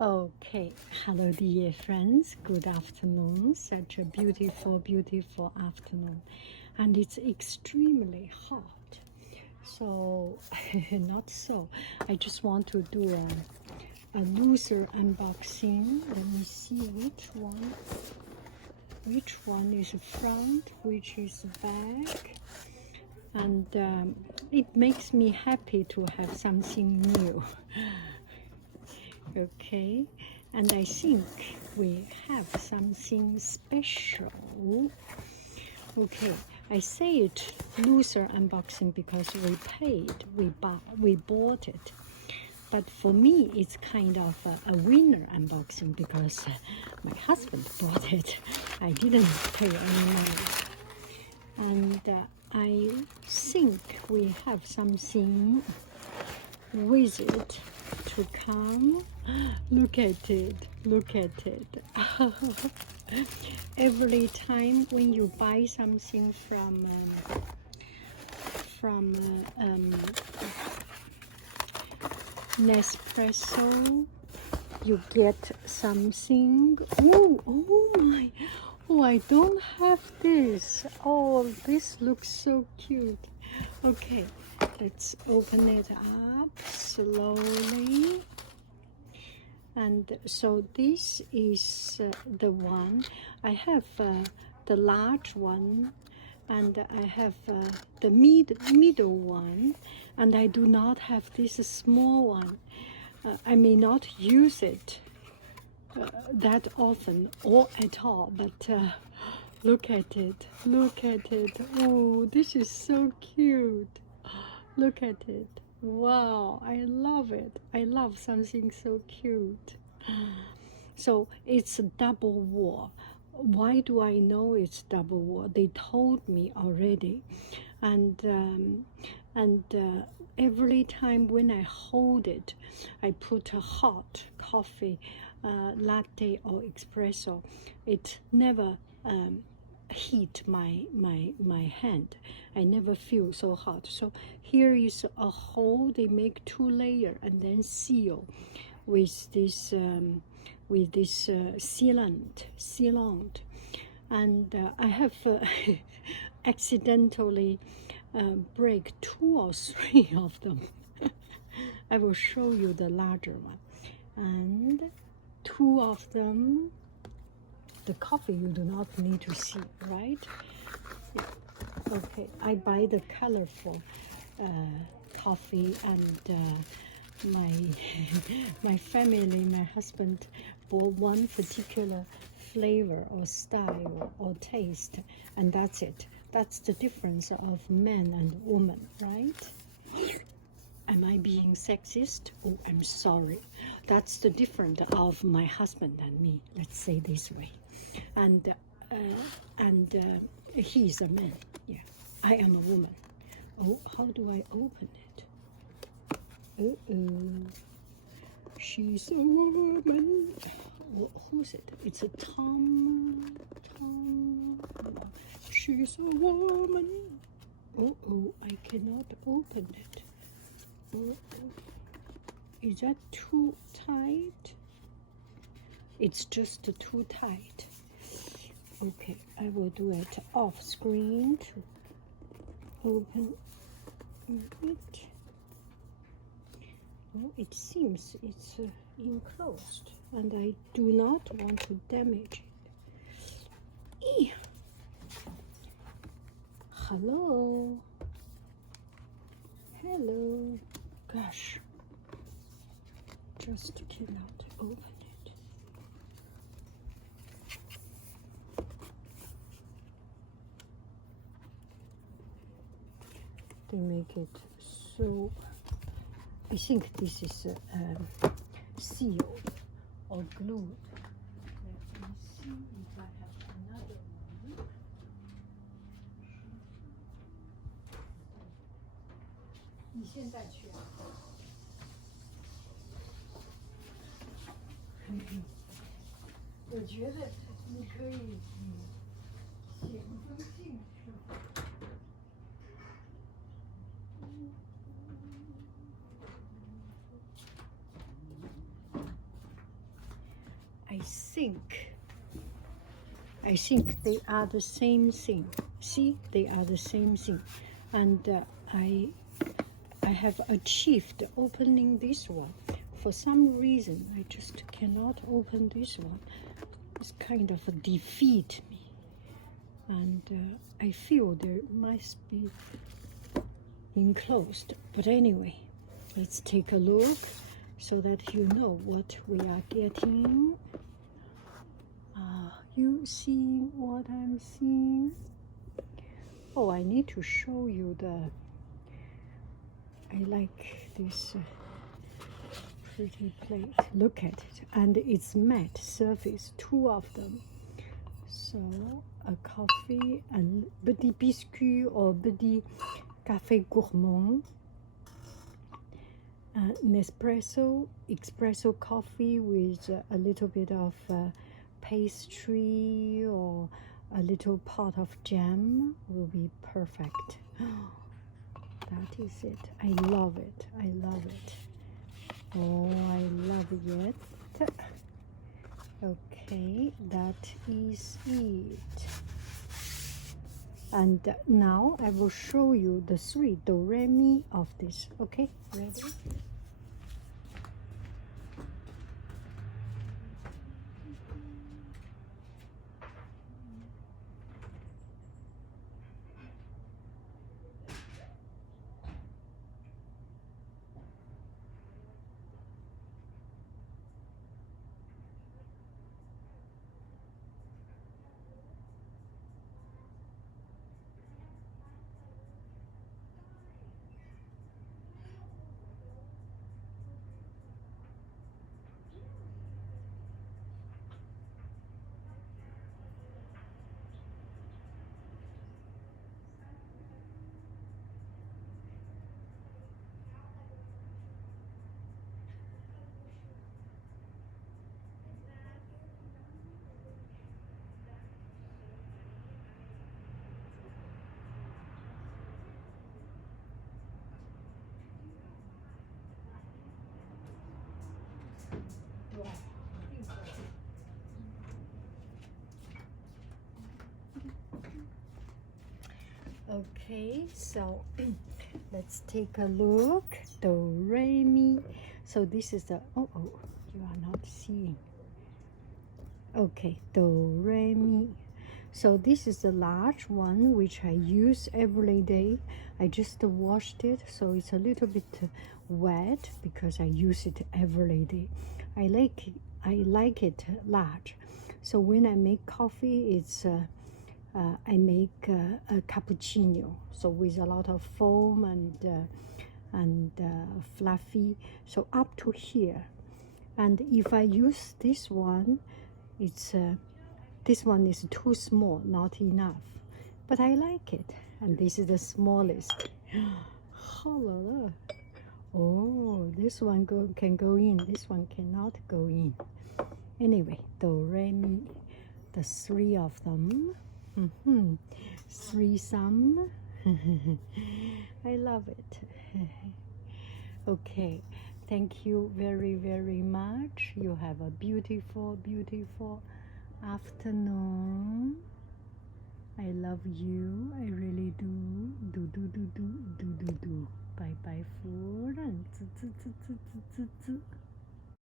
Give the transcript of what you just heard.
Okay, hello dear friends, good afternoon. Such a beautiful, beautiful afternoon. And it's extremely hot. So, not so. I just want to do a looser unboxing. Let me see which one is front, which is back. And it makes me happy to have something new. Okay, and I think we have something special. Okay, I say it looser unboxing because we bought it. But for me, it's kind of a winner unboxing because my husband bought it. I didn't pay any money. And I think we have something with it to come. Look at it, look at it. Every time when you buy something from Nespresso, you get something. Oh my, oh, I don't have this. Oh, this looks so cute. Okay, let's open it up slowly. And so this is the one. I have the large one, and I have the middle one, and I do not have this small one. I may not use it that often or at all, but look at it, look at it. Oh, this is so cute. Look at it. Wow, I love it. I love something so cute. So it's a double wall. Why do I know it's double wall? They told me already. And every time when I hold it, I put a hot coffee, latte or espresso. It never heat my hand. I never feel so hot. So here is a hole. They make 2 layers and then seal with this sealant. And I have accidentally break 2 or 3 of them. I will show you the larger one. And 2 of them, the coffee you do not need to see, right? Yeah. Okay, I buy the colorful coffee, and my family, my husband bought one particular flavor or style or taste, and that's it. That's the difference of man and woman, right? Am I being sexist? Oh, I'm sorry. That's the difference of my husband and me. Let's say this way. And he's a man. Yeah, I am a woman. Oh, how do I open it? She's a woman. Who's it? It's a Tom. She's a woman. I cannot open it. Is that too tight? It's just too tight. Okay, I will do it off screen to open it. Oh, it seems it's enclosed, and I do not want to damage it. Ew. Hello. Hello. Gosh. Just cannot open it. They make it so. I think this is sealed or glued. Let me see if I have another one. 你现在去啊？我觉得你可以写一封信是吧？ I think they are the same thing. See, they are the same thing. And I have achieved opening this one. For some reason, I just cannot open this one. It's kind of a defeat me. And I feel there must be enclosed. But anyway, let's take a look so that you know what we are getting. You see what I'm seeing? Oh, I need to show you I like this pretty plate. Look at it. And it's matte surface, 2 of them. So, a coffee, un petit biscuit or petit café gourmand. Nespresso, espresso coffee with a little bit of pastry or a little pot of jam will be perfect. That is it. I love it. I love it. Oh, I love it. Okay, that is it. And now I will show you the 3 do re mi of this. Okay, ready? Okay, so let's take a look. Do re mi. So this is the you are not seeing. Okay, do re mi. So this is the large one which I use every day. I just washed it, so it's a little bit wet because I use it every day. I like it large. So when I make coffee, it's I make a cappuccino, so with a lot of foam and fluffy, so up to here. And if I use this one, it's this one is too small, not enough, but I like it. And this is the smallest. Oh, this one can go in, this one cannot go in. Anyway, do re mi, the 3 of them. Threesome. I love it. Okay, thank you very, very much. You have a beautiful, beautiful afternoon. I love you. I really do. Do. Bye bye, food.